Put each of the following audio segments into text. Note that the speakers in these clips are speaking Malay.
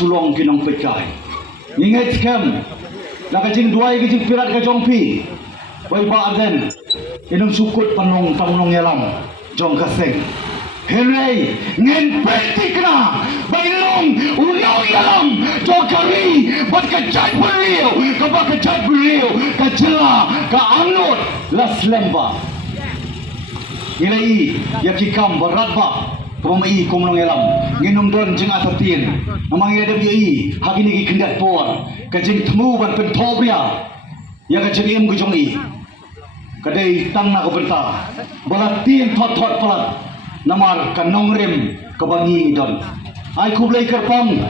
Sulong kinong pekai ingat kem nak kajing duai kajing pirat kajong pi bai ba aden inong sukut panong yalam jong kaseng Hynrei ngin petikna bai long ulong yalam jong kari bat kajat beriu ka jela ka anut las lemba ilai yakikam berat ba Pemai kumulong elam, nginum don jeng atatin, namang ada biai, hagi ni kendat por, kajeng temu ban pentobria, ya kajeng im kujong i, kadai tang nak benta, balatin thot pelat, namar kanong rem kebangi don, ai kublai kerpang,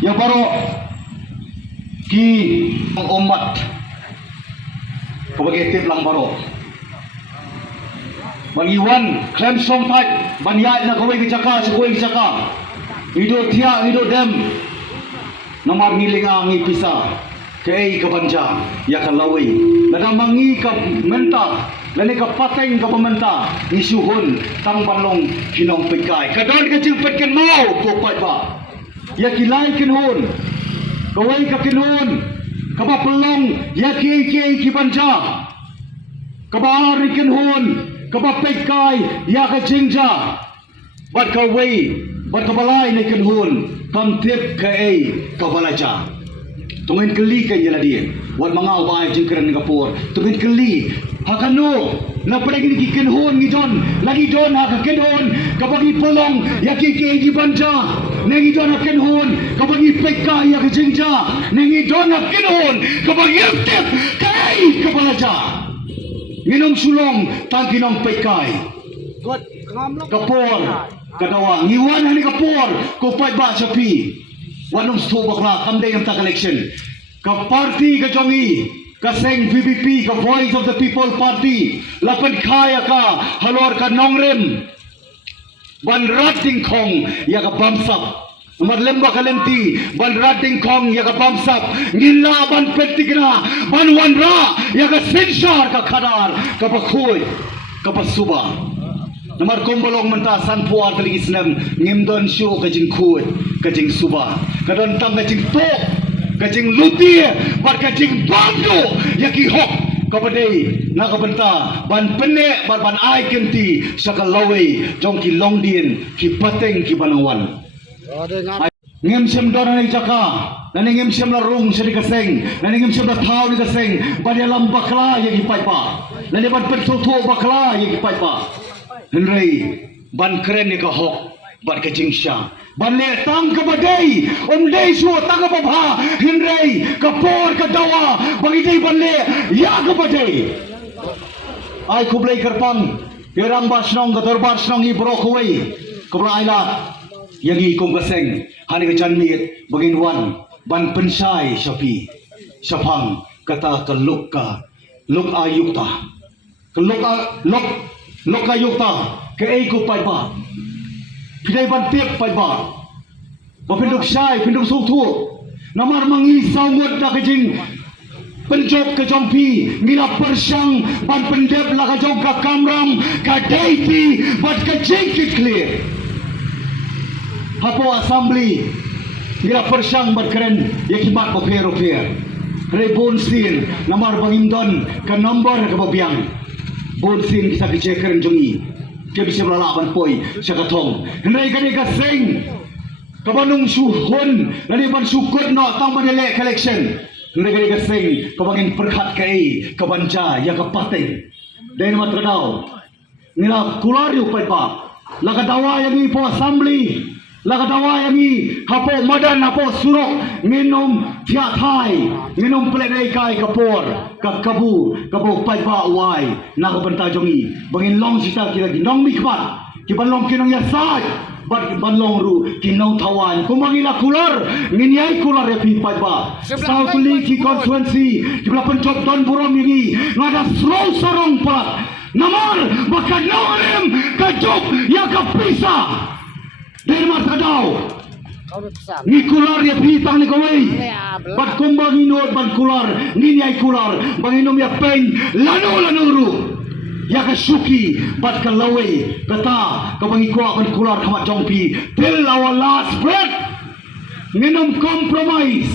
ya baru ki umat, kebagai tip lang baru. Bang Iwan klaim song type ban yai na kawai kecaka sekoi kecaka hidup tiak hidup dem nomor ngilinga ngi pisa kei ke banja ya kan lawi lada mangi ka menta lani ka pateng ka pementa ni suhun tang banlong kinong pekai kadon kecil petken mau ko pai ba ya kilai kinhun kawai ka kinhun ka ba pelong ya ki banja ka ba ri kinhun kaba pekai ya ka jingja bat ka wei bat ka balai ni kan hun kam tip ka ei ka balaja tungin keli kan jela dia wat mangau bai jingkran ka por tungin keli hakano na padagi ni kan hun ni don lagi don ha ka kan hun ka bagi polong ya ki di banja nengi don ha kan hun ka bagi pekai ya ka jingja nengi don ha kan hun ka bagi tip ka ei ka balaja minum sulong tang kinong pekai kapor kadawa ngiwan hani kapor ko pai ba sapi wanong sto bakla kamday ang Ilekshon ka party ka jongi ka seng VPP ka Voice of the People Party lapan kaya ka halor ka nongrem ban rating kong ya ka bamsap Nomor lemba kalenti ban rating kong ya ka bamsap ngila ban petikna ban wanra ya ka sensar ka khadar ka pakhoy ka pasuba nomor kombolong menta san puar tali islam ngimdon shu ka jing khut ka jing suba ka don tam ka jing to ka jing luti bar ka jing bamdo ya ki hok kapadai na kabenta ban pene ban ai kenti sa kalaway jong ki longdien ki pateng ki banawan Ngim sem dora ni jaka, nani ngim sem la rung sedi kaseng, nani ngim sem la thau ni kaseng, badi alam bakla ye ki paipa, nani ban petotho bakla ye ki paipa. Hynrei ban keren ni ka hok, ban ka jingsha, ban le tang ka badai, dei su tang ka babha, Hynrei ka por ka dawa, bagi dei ban le ya ka badai. Ai kublai kerpang, pirang basnong ka dorbar snong i brokoi, kubra aila. Yang ikong kaseng hani ka janmit bagin wan ban pensai sapi sapang kata ka luk ayukta ka luk ayukta ka ei ko pai ba pidai ban tiek pai ba pinduk sai pinduk suktu namar mangi saumut na kajing penjok ka jompi ngila persang ban pendep la ka jong ka kamram ka deiti bat ka jing clear Hapo assembly ngira persang berkeren yakimat oper rebonsin namar bangindon ka number ka babiang bonsin kita kecekeren jongi ke bisa lalaban poi sa katong Hynrei kani ka sing kabanong suhon nani ban sukut no tang manile Ilekshon Hynrei kani ka sing kabangin perkhat kai kabanja ya ka pateng den matradaw ngira kularyo pai pa lagadawa yang ipo assembly Lagadawa yang ni hapo madan hapo surok minum tiak thai minum pelenai kai kapor kabu pai ba wai nak benta jongi bangin long sita kira ginong mikmat ki banlong kinong yasai banlong ru kinong tawan kumangila kular nginiai kular repi pai ba South League constituency ki bela pencok don burom ini ngada srong sarong pat namar bakan nongem kajuk ya kapisa dari mata kau, ni kular ya pitang ni kawai, bat kumbang inod ban kular, ni niai kular, bang inom ya peng, lanu ru, Yakashuki, but Kalaway, Kata, Kabangikwa, and Kular Kamat Jongpi, till our last breath. Minum compromise.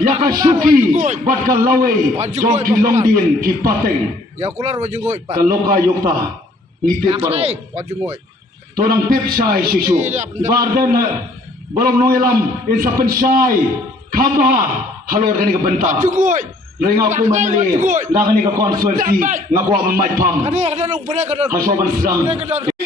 Yakashuki, but Kalaway, Jongki Longdien, Ki Pateng. Kaloka Yukta, Nitip Baro. Torang tip shy Shishu. Barden, Bolom Noelam, in Sapan Shy, Kamba, Halor Kanika Benta. Ring out to Mamali, Laganika constituency, Nagua Mai Pam, Hashoban Slam,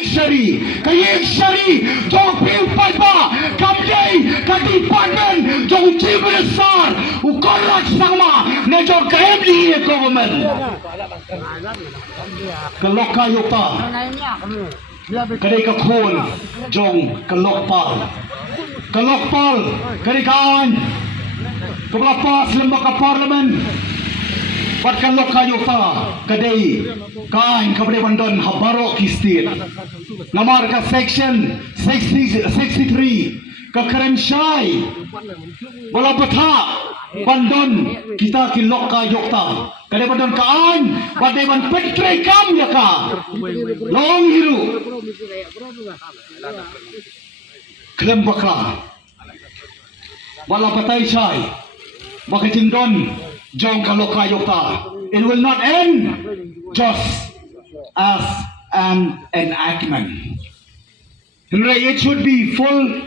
Shari, Kayek Shari, don't feel Papa, Kamjay, Kati Pangan, don't give it a star, Ukorak Sama, Najor Kaemli government. Kaloka Yupa, Kadeka Khon, Jong, Kalokpal, Kalokpal, Kadekaan. Paglapas lembaga parlimen patkan lokayota kadai kain kabade bandon habaro kistir namar ka section 63 ka karenshai bola batha bandon kita ki lokayota kadai bandon kaan badai ban petre kam yaka long hiru klem bakra bola batai shai Makajindon, Jong Kalokayota. It will not end just as an enactment. Hynrei, it should be full